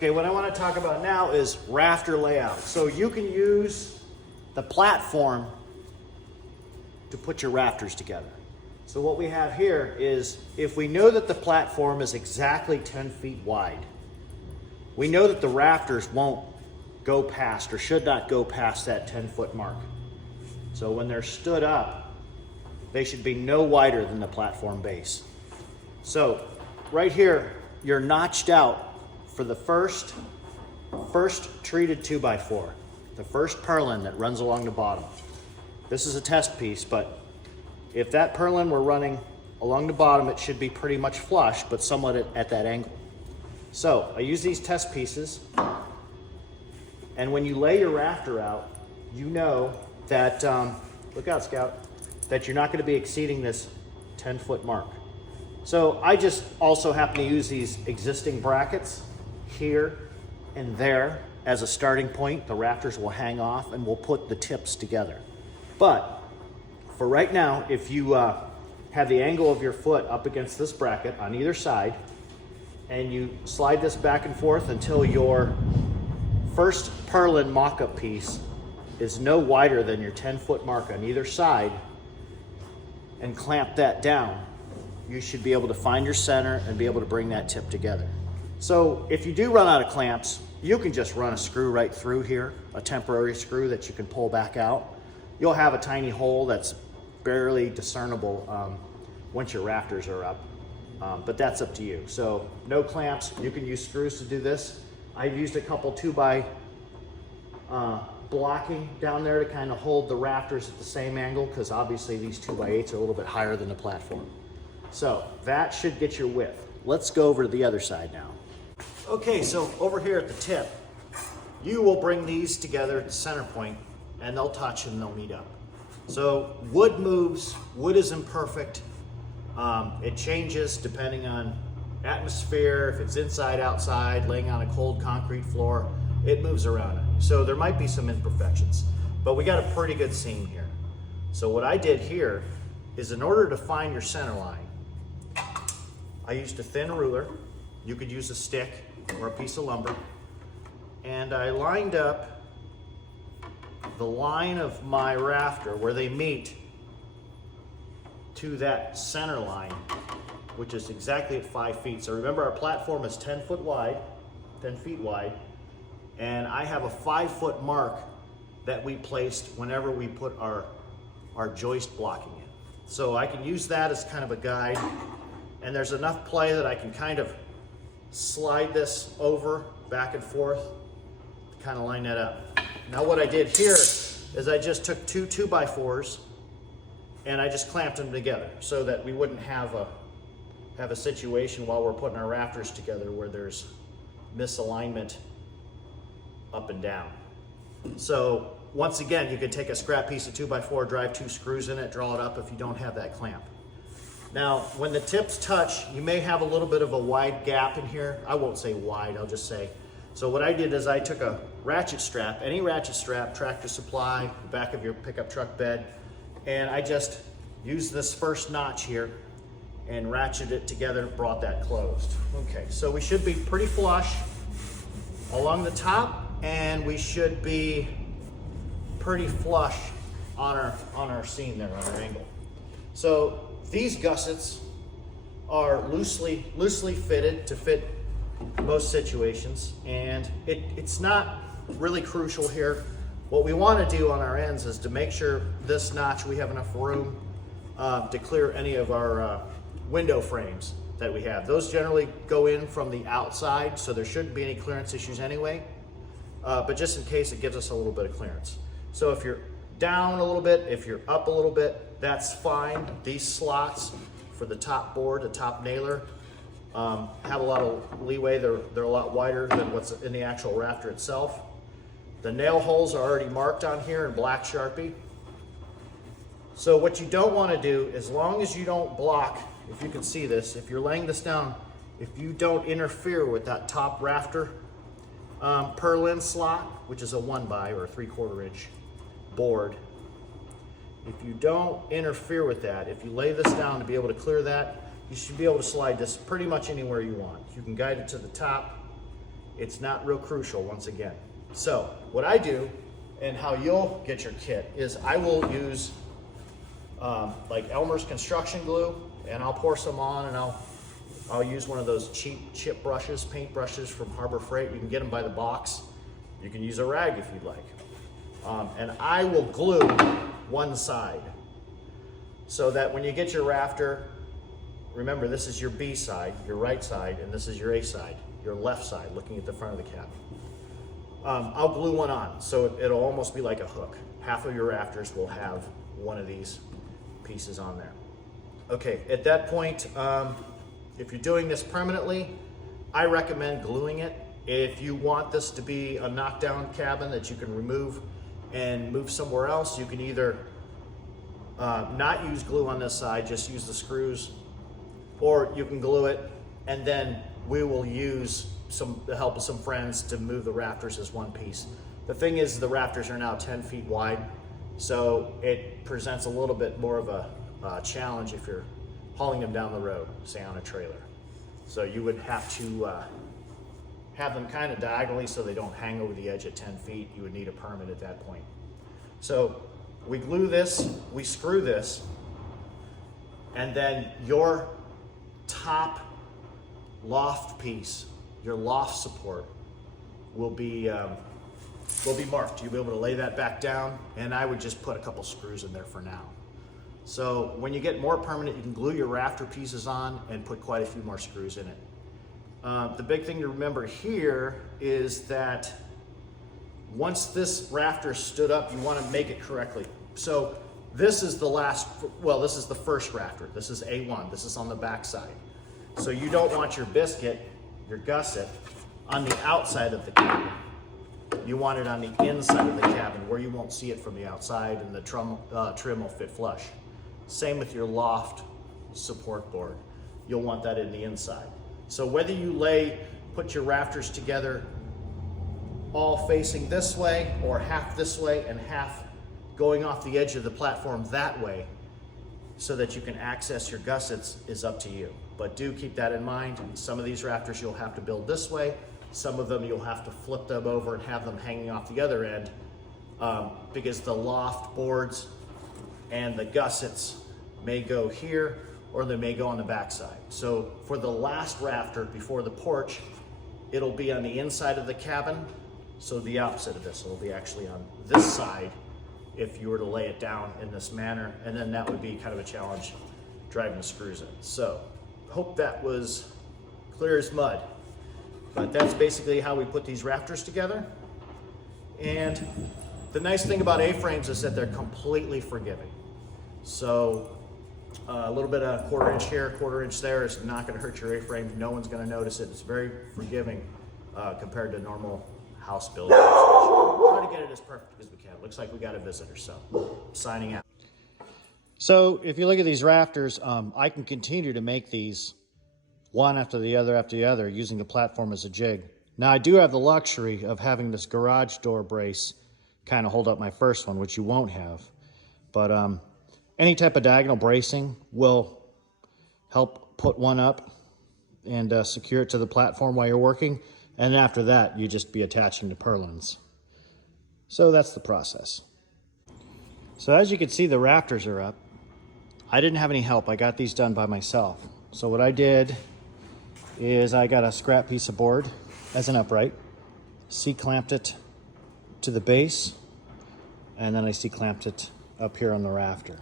Okay, what I want to talk about now is rafter layout. So you can use the platform to put your rafters together. So what we have here is, if we know that the platform is exactly 10 feet wide, we know that the rafters won't go past or should not go past that 10-foot mark. So when they're stood up, they should be no wider than the platform base. So right here, you're notched out for the first treated 2x4, the first purlin that runs along the bottom. This is a test piece, but if that purlin were running along the bottom, it should be pretty much flush, but somewhat at that angle. So I use these test pieces, and when you lay your rafter out, you know that, look out, Scout, that you're not going to be exceeding this 10-foot mark. So I just also happen to use these existing brackets here and there as a starting point. The rafters will hang off and we'll put the tips together. But for right now, if you have the angle of your foot up against this bracket on either side, and you slide this back and forth until your first purlin mock-up piece is no wider than your 10-foot mark on either side, and clamp that down, you should be able to find your center and be able to bring that tip together. So if you do run out of clamps, you can just run a screw right through here, a temporary screw that you can pull back out. You'll have a tiny hole that's barely discernible once your rafters are up, but that's up to you. So no clamps, you can use screws to do this. I've used a couple 2x blocking down there to kind of hold the rafters at the same angle, because obviously these 2x8s are a little bit higher than the platform. So that should get your width. Let's go over to the other side now. Okay, so over here at the tip, you will bring these together at the center point, and they'll touch and they'll meet up. So wood moves, wood is imperfect. It changes depending on atmosphere, if it's inside, outside, laying on a cold concrete floor, it moves around it. So there might be some imperfections, but we got a pretty good seam here. So what I did here is, in order to find your center line, I used a thin ruler. You could use a stick or a piece of lumber. And I lined up the line of my rafter where they meet to that center line, which is exactly at 5 feet. So remember, our platform is 10 feet wide, and I have a 5-foot mark that we placed whenever we put our joist blocking in. So I can use that as kind of a guide, and there's enough play that I can kind of slide this over back and forth to kind of line that up. Now what I did here is I just took two 2x4s and I just clamped them together so that we wouldn't have a situation while we're putting our rafters together where there's misalignment up and down. So once again, you could take a scrap piece of 2x4, drive 2 screws in it, draw it up if you don't have that clamp. Now, when the tips touch, you may have a little bit of a wide gap in here. I won't say wide, I'll just say. So what I did is I took a ratchet strap, any ratchet strap, Tractor Supply, the back of your pickup truck bed, and I just used this first notch here and ratcheted it together, brought that closed. Okay, so we should be pretty flush along the top, and we should be pretty flush on our seam there, on our angle. So these gussets are loosely fitted to fit most situations, and it's not really crucial here. What we want to do on our ends is to make sure this notch, we have enough room to clear any of our window frames that we have. Those generally go in from the outside, so there shouldn't be any clearance issues anyway, but just in case, it gives us a little bit of clearance. So if you're down a little bit, if you're up a little bit, that's fine. These slots for the top board, the top nailer, have a lot of leeway. They're a lot wider than what's in the actual rafter itself. The nail holes are already marked on here in black Sharpie. So what you don't want to do, as long as you don't block, if you can see this, if you're laying this down, if you don't interfere with that top rafter purlin slot, which is a 1x or a 3/4 inch board, if you don't interfere with that, if you lay this down to be able to clear that, you should be able to slide this pretty much anywhere you want. You can guide it to the top it's not real crucial once again. So what I do and how you'll get your kit is I will use like Elmer's construction glue, and I'll pour some on, and I'll use one of those cheap chip brushes, paint brushes from Harbor Freight. You can get them by the box. You can use a rag if you'd like. And I will glue one side so that when you get your rafter, remember this is your B side, your right side, and this is your A side, your left side, looking at the front of the cabin. I'll glue one on, so it'll almost be like a hook. Half of your rafters will have one of these pieces on there. Okay, at that point, if you're doing this permanently, I recommend gluing it. If you want this to be a knockdown cabin that you can remove and move somewhere else, you can either not use glue on this side, just use the screws, or you can glue it, and then we will use the help of some friends to move the rafters as one piece. The thing is, the rafters are now 10 feet wide, so it presents a little bit more of a challenge if you're hauling them down the road, say on a trailer. So you would have to have them kind of diagonally so they don't hang over the edge at 10 feet. You would need a permit at that point. So we glue this, we screw this, and then your top loft piece, your loft support, will be marked. You'll be able to lay that back down, and I would just put a couple screws in there for now. So when you get more permanent, you can glue your rafter pieces on and put quite a few more screws in it. The big thing to remember here is that once this rafter stood up, you want to make it correctly. So this is this is the first rafter. This is A1. This is on the back side. So you don't want your biscuit, your gusset, on the outside of the cabin. You want it on the inside of the cabin where you won't see it from the outside, and the trim will fit flush. Same with your loft support board. You'll want that in the inside. So whether you put your rafters together all facing this way, or half this way and half going off the edge of the platform that way, so that you can access your gussets, is up to you. But do keep that in mind. Some of these rafters you'll have to build this way. Some of them you'll have to flip them over and have them hanging off the other end, because the loft boards and the gussets may go here, or they may go on the back side. So for the last rafter before the porch, it'll be on the inside of the cabin. So the opposite of this, it'll be actually on this side if you were to lay it down in this manner, and then that would be kind of a challenge driving the screws in. So hope that was clear as mud. But that's basically how we put these rafters together. And the nice thing about A-frames is that they're completely forgiving. So a little bit of quarter-inch here, quarter-inch there is not going to hurt your A-frame. No one's going to notice it. It's very forgiving compared to normal house building. Try to get it as perfect as we can. Looks like we got a visitor, so signing out. So if you look at these rafters, I can continue to make these one after the other, using the platform as a jig. Now I do have the luxury of having this garage door brace kind of hold up my first one, which you won't have. But any type of diagonal bracing will help put one up and secure it to the platform while you're working. And after that, you just be attaching the purlins. So that's the process. So as you can see, the rafters are up. I didn't have any help. I got these done by myself. So what I did is I got a scrap piece of board as an upright, C-clamped it to the base, and then I C-clamped it up here on the rafter.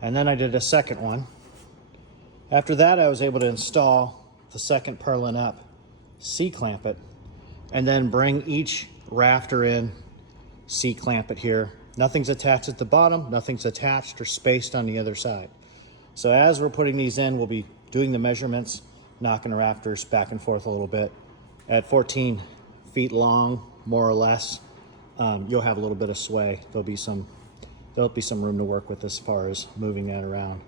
And then I did a second one. After that, I was able to install the second purlin up, C-clamp it, and then bring each rafter in, C-clamp it here. Nothing's attached at the bottom, nothing's attached or spaced on the other side. So as we're putting these in, we'll be doing the measurements, knocking the rafters back and forth a little bit. At 14 feet long, more or less, you'll have a little bit of sway. There'll be some room to work with as far as moving that around.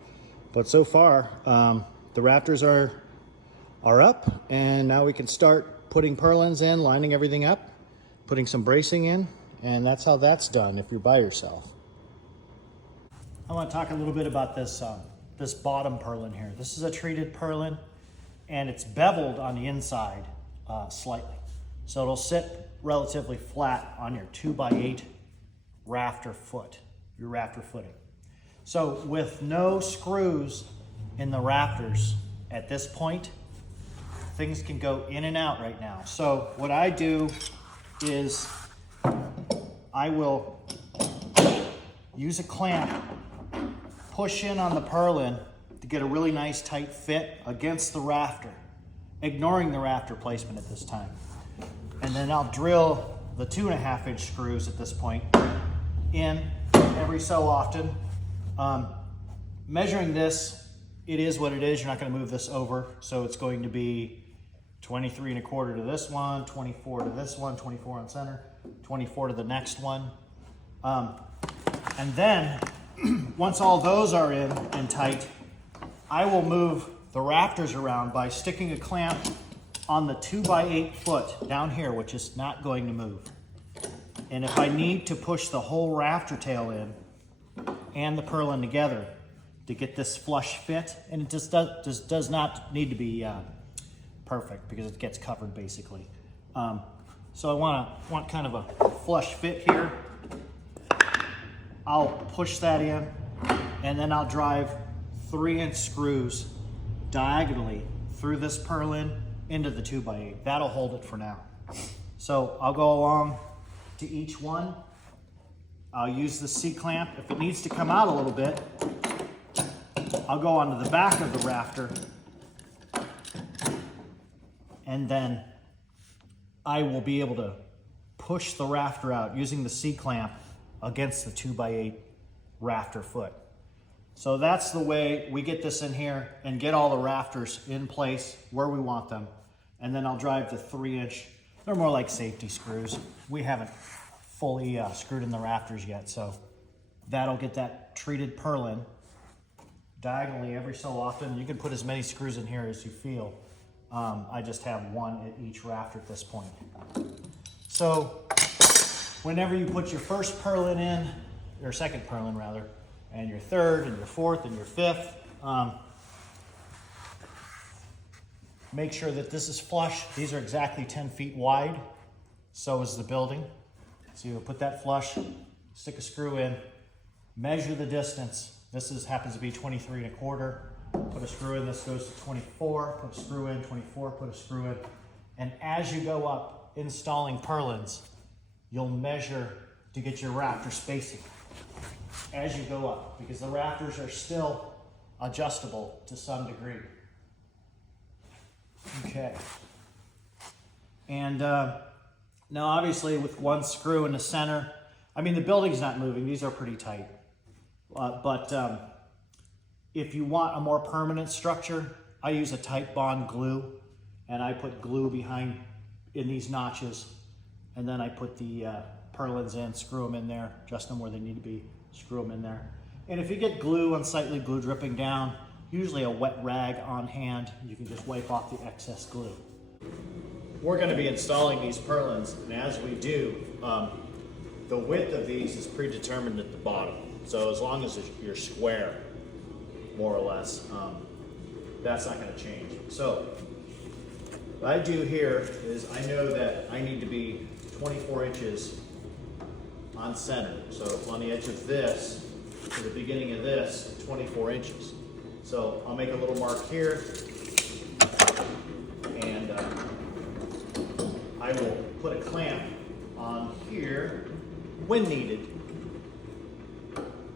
But so far, the rafters are up, and now we can start putting purlins in, lining everything up, putting some bracing in, and that's how that's done if you're by yourself. I want to talk a little bit about this this bottom purlin here. This is a treated purlin, and it's beveled on the inside slightly. So it'll sit relatively flat on your 2x8 rafter foot, your rafter footing. So with no screws in the rafters at this point, things can go in and out right now. So what I do is I will use a clamp, push in on the purlin to get a really nice tight fit against the rafter, ignoring the rafter placement at this time. And then I'll drill the 2.5-inch screws at this point in every so often. Measuring this, it is what it is. You're not going to move this over. So it's going to be 23.25 to this one, 24 to this one, 24 on center, 24 to the next one. And then once all those are in and tight, I will move the rafters around by sticking a clamp on the 2x8 foot down here, which is not going to move. And if I need to push the whole rafter tail in and the purlin together to get this flush fit, and it just does not need to be perfect because it gets covered basically. So I want kind of a flush fit here. I'll push that in, and then I'll drive 3-inch screws diagonally through this purlin into the 2x8. That'll hold it for now. So I'll go along to each one. I'll use the C-clamp. If it needs to come out a little bit, I'll go onto the back of the rafter, and then I will be able to push the rafter out using the C-clamp against the 2x8 rafter foot. So that's the way we get this in here and get all the rafters in place where we want them. And then I'll drive the 3-inch. They're more like safety screws. We haven't fully screwed in the rafters yet, so that'll get that treated purlin diagonally every so often. You can put as many screws in here as you feel. I just have one at each rafter at this point. So whenever you put your first purlin in, or second purlin rather, and your third and your fourth and your fifth, make sure that this is flush. These are exactly 10 feet wide. So is the building. So you'll put that flush, stick a screw in, measure the distance. This happens to be 23.25. Put a screw in, this goes to 24, put a screw in, 24, put a screw in. And as you go up installing purlins, you'll measure to get your rafter spacing as you go up, because the rafters are still adjustable to some degree. Okay. And now obviously with one screw in the center, I mean the building's not moving, these are pretty tight. But if you want a more permanent structure, I use a tight bond glue, and I put glue behind in these notches, and then I put the purlins in, screw them in there, adjust them where they need to be, screw them in there. And if you get glue, unsightly glue dripping down, usually a wet rag on hand, you can just wipe off the excess glue. We're going to be installing these purlins, and as we do, the width of these is predetermined at the bottom. So as long as you're square, more or less, that's not going to change. So what I do here is I know that I need to be 24 inches on center. So on the edge of this to the beginning of this, 24 inches. So I'll make a little mark here, and I will put a clamp on here when needed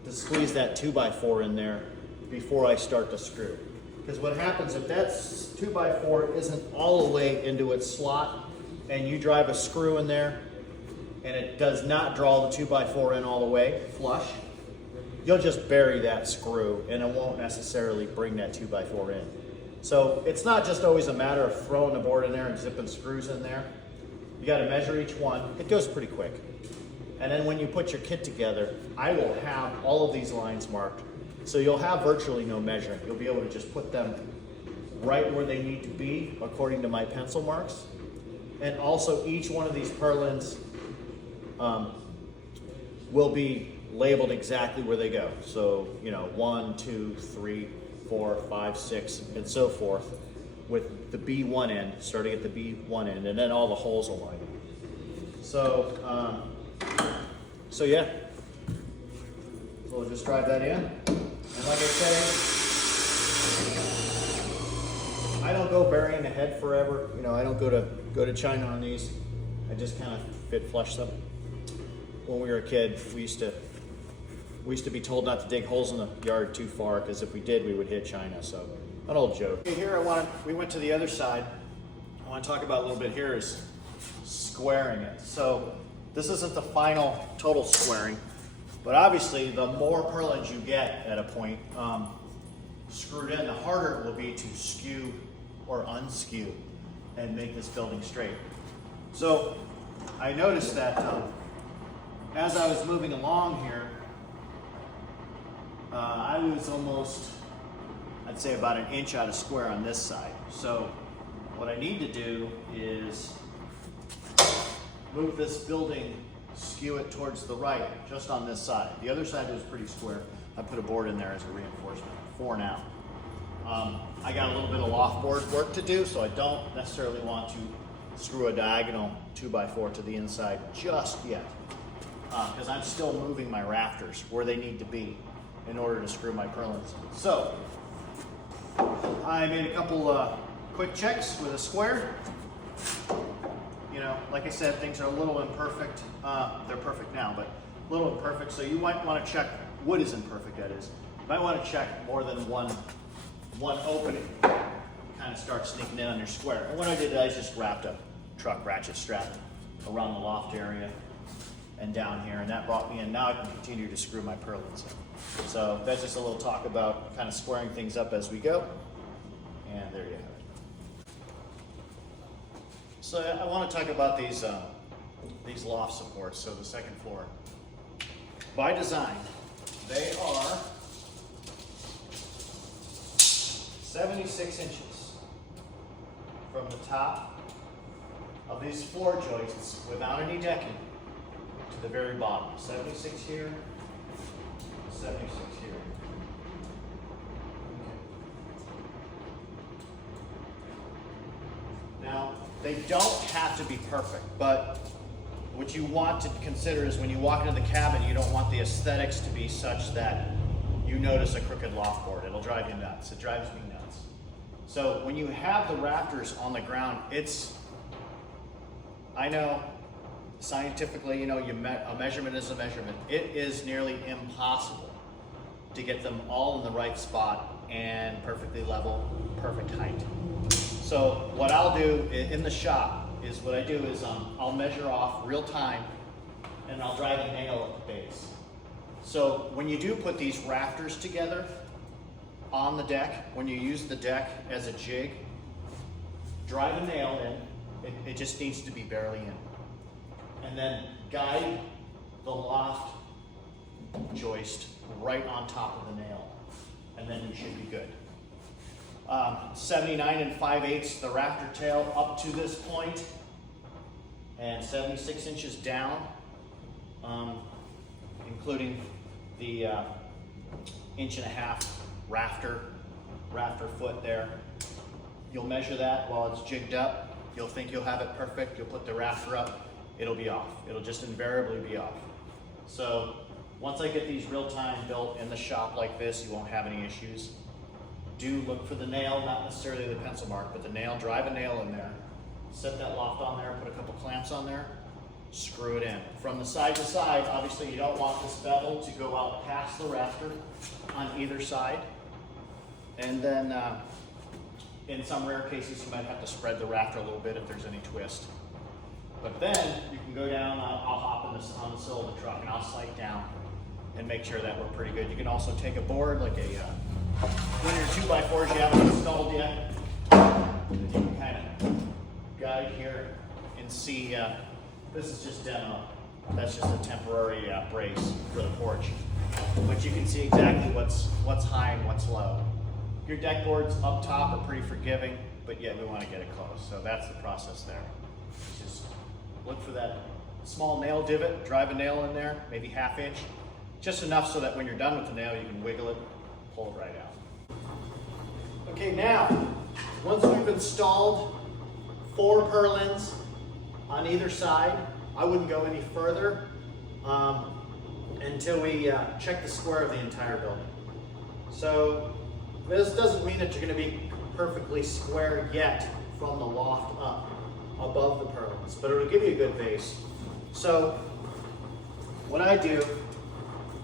to squeeze that 2x4 in there before I start to screw. Because what happens if that 2x4 isn't all the way into its slot and you drive a screw in there and it does not draw the 2x4 in all the way flush, you'll just bury that screw and it won't necessarily bring that 2x4 in. So it's not just always a matter of throwing the board in there and zipping screws in there. You got to measure each one. It goes pretty quick. And then when you put your kit together, I will have all of these lines marked. So you'll have virtually no measuring. You'll be able to just put them right where they need to be according to my pencil marks. And also each one of these purlins will be labeled exactly where they go. So, 1, 2, 3, 4, 5, 6, and so forth. with the B1 end, starting at the B1 end, and then all the holes along it. So, so yeah, so we'll just drive that in. And like I say, I don't go burying the head forever. You know, I don't go to China on these. I just kind of fit flush them. When we were a kid, we used to be told not to dig holes in the yard too far, because if we did, we would hit China. So, an old joke. Here, we went to the other side. I want to talk about a little bit here is squaring it. So, this isn't the final total squaring, but obviously, the more purlins you get at a point screwed in, the harder it will be to skew or unskew and make this building straight. So, I noticed that as I was moving along here, I was almost, I'd say about 1 inch out of square on this side. So what I need to do is move this building, skew it towards the right, just on this side. The other side was pretty square. I put a board in there as a reinforcement for now. I got a little bit of loft board work to do, so I don't necessarily want to screw a diagonal 2x4 to the inside just yet, because I'm still moving my rafters where they need to be in order to screw my purlins in. So I made a couple quick checks with a square. You know, like I said, things are a little imperfect. They're perfect now, but a little imperfect. So you might want to check, wood is imperfect, that is. You might want to check more than one opening. Kind of start sneaking in on your square. And what I did, I just wrapped a truck ratchet strap around the loft area and down here, and that brought me in. Now I can continue to screw my purlins in. So that's just a little talk about kind of squaring things up as we go. And there you have it. So I want to talk about these loft supports, so the second floor. By design, they are 76 inches from the top of these floor joists without any decking to the very bottom. 76 here, 76 here. Okay. Now, they don't have to be perfect, but what you want to consider is when you walk into the cabin, you don't want the aesthetics to be such that you notice a crooked loft board. It'll drive you nuts. It drives me nuts. So when you have the rafters on the ground, I know scientifically, you know, a measurement is a measurement. It is nearly impossible to get them all in the right spot and perfectly level, perfect height. So what I'll do in the shop is I'll measure off real time and I'll drive a nail at the base. So when you do put these rafters together on the deck, when you use the deck as a jig, drive a nail in. It just needs to be barely in. And then guide the loft joist right on top of the nail. And then you should be good. 79 5/8 the rafter tail up to this point, and 76 inches down, including the 1.5 inch rafter foot there. You'll measure that while it's jigged up. You'll think you'll have it perfect. You'll put the rafter up. It'll be off. It'll just invariably be off. So once I get these real time built in the shop like this, you won't have any issues. Do look for the nail, not necessarily the pencil mark, but the nail. Drive a nail in there. Set that loft on there. Put a couple clamps on there. Screw it in. From the side to side, obviously you don't want this bevel to go out past the rafter on either side. And then in some rare cases you might have to spread the rafter a little bit if there's any twist. But then you can go down, I'll hop on the sill of the truck and I'll slide down and make sure that we're pretty good. You can also take a board like one of your 2x4s you haven't installed yet. You can kind of guide here and see, this is just demo. That's just a temporary brace for the porch. But you can see exactly what's high and what's low. Your deck boards up top are pretty forgiving, but yet we want to get it close. So that's the process there. Just look for that small nail divot, drive a nail in there, maybe 1/2 inch, just enough so that when you're done with the nail, you can wiggle it, pull it right out. Okay, now Once we've installed 4 purlins on either side, I wouldn't go any further until we check the square of the entire building. So this doesn't mean that you're going to be perfectly square yet from the loft up above the purlins, but it'll give you a good base. So what I do,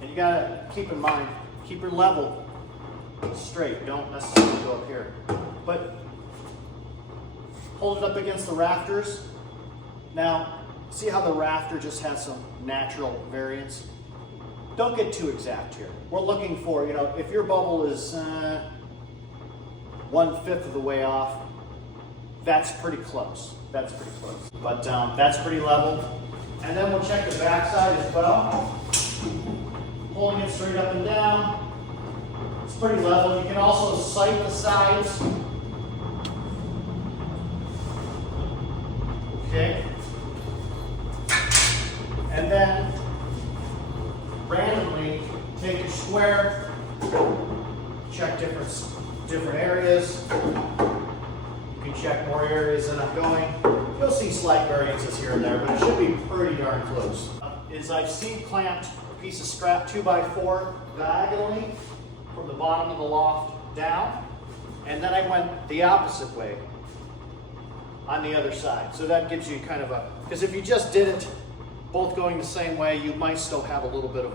and you gotta keep in mind, keep your level straight. Don't necessarily go up here, but hold it up against the rafters. Now, see how the rafter just has some natural variance? Don't get too exact here. We're looking for, if your bubble is 1/5 of the way off, that's pretty close. That's pretty close. But that's pretty level. And then we'll check the backside as well. Holding it straight up and down. It's pretty level. You can also sight the sides. Okay. And then randomly take your square, check different areas. You can check more areas than I'm going. You'll see slight variances here and there, but it should be pretty darn close. I've seat clamped a piece of scrap 2x4 diagonally from the bottom of the loft down, and then I went the opposite way on the other side. So that gives you kind of because if you just did it both going the same way, you might still have a little bit of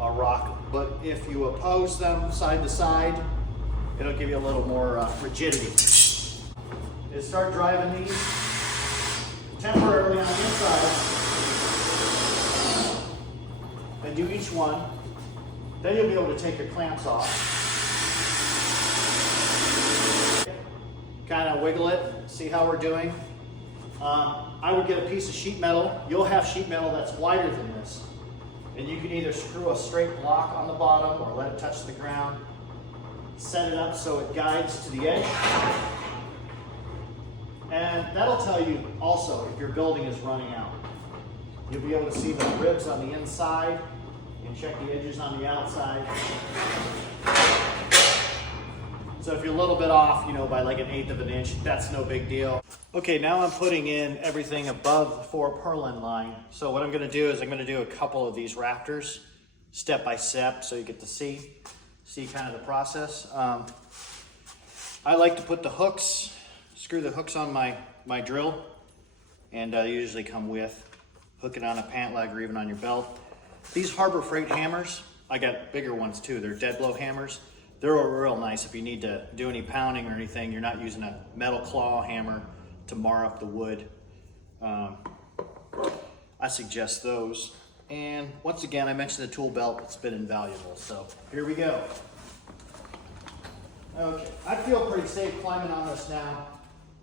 a rock. But if you oppose them side to side, it'll give you a little more rigidity. Start driving these temporarily on the inside and do each one. Then you'll be able to take your clamps off. Kind of wiggle it, see how we're doing. I would get a piece of sheet metal. You'll have sheet metal that's wider than this. And you can either screw a straight block on the bottom or let it touch the ground. Set it up so it guides to the edge. And that'll tell you also if your building is running out. You'll be able to see the ribs on the inside and check the edges on the outside. So if you're a little bit off, by like 1/8 of an inch, that's no big deal. Okay, now I'm putting in everything above the 4 purlin line. So what I'm gonna do is I'm gonna do a couple of these rafters step by step so you get to see kind of the process. I like to put the hooks, screw the hooks on my drill, and they usually come with. Hook it on a pant leg or even on your belt. These Harbor Freight hammers, I got bigger ones too. They're dead blow hammers. They're real nice if you need to do any pounding or anything. You're not using a metal claw hammer to mar up the wood. I suggest those. And once again, I mentioned the tool belt. It's been invaluable. So here we go. Okay, I feel pretty safe climbing on this now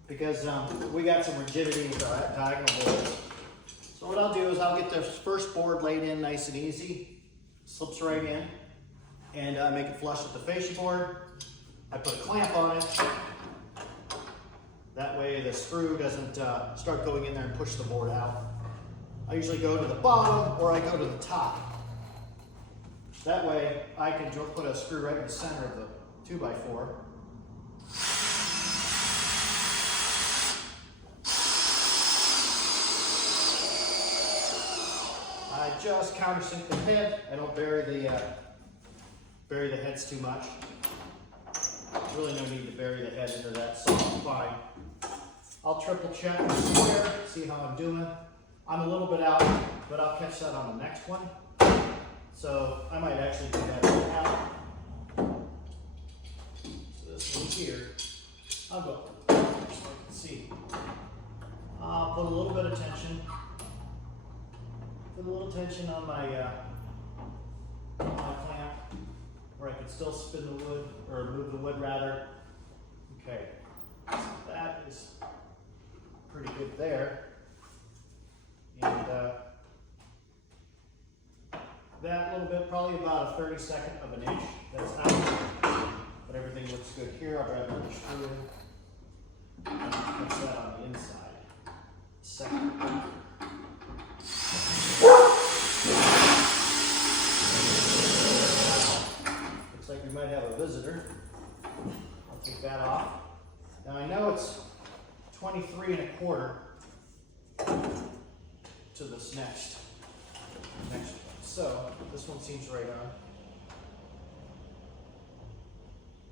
because we got some rigidity with our diagonal boards. So what I'll do is I'll get the first board laid in nice and easy. Slips right in. And make it flush with the fascia board. I put a clamp on it. That way the screw doesn't start going in there and push the board out. I usually go to the bottom or I go to the top. That way I can put a screw right in the center of the 2x4. I just countersink the head. I don't bury the heads too much. Really no need to bury the head into that, so I'm fine. I'll triple check the square, see how I'm doing. I'm a little bit out, but I'll catch that on the next one. So I might actually do that right now. So this one here, I'll go so I can see. I'll put a little bit of tension. Put a little tension on my clamp, where I can still spin the wood, or move the wood rather. Okay, so that is pretty good there. And that little bit, probably about a 32nd of an inch, that's out. But everything looks good here. I'll grab another screw and put that on the inside. Second. Looks like we might have a visitor. I'll take that off. Now 3/4 to this next one. So this one seems right on.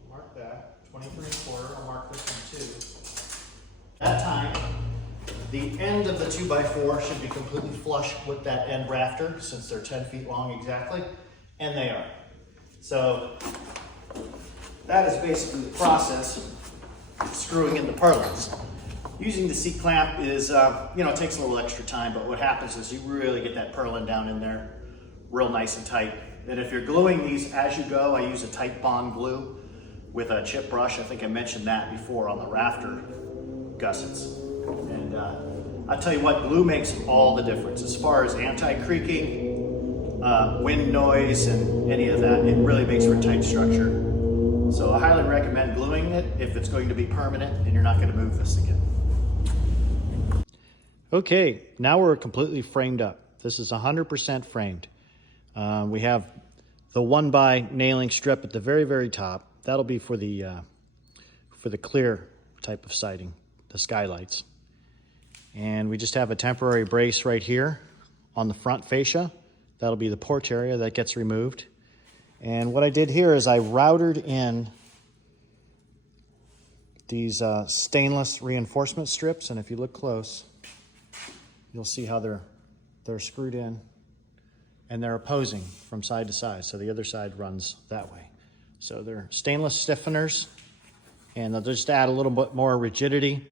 Mark that, 23/4, I'll mark this one too. That time, the end of the 2x4 should be completely flush with that end rafter, since they're 10 feet long exactly, and they are. So that is basically the process of screwing in the purlins. Using the seat clamp is, it takes a little extra time, but what happens is you really get that purlin down in there real nice and tight. And if you're gluing these as you go, I use a tight bond glue with a chip brush. I think I mentioned that before on the rafter gussets. And I'll tell you what, glue makes all the difference. As far as anti-creaking, wind noise, and any of that, it really makes for a tight structure. So I highly recommend gluing it if it's going to be permanent and you're not going to move this again. Okay, now we're completely framed up. This is 100% framed. We have the 1x nailing strip at the very, very top. That'll be for the clear type of siding, the skylights. And we just have a temporary brace right here on the front fascia. That'll be the porch area that gets removed. And what I did here is I routed in these stainless reinforcement strips, and if you look close, you'll see how they're screwed in and they're opposing from side to side. So the other side runs that way. So they're stainless stiffeners, and they'll just add a little bit more rigidity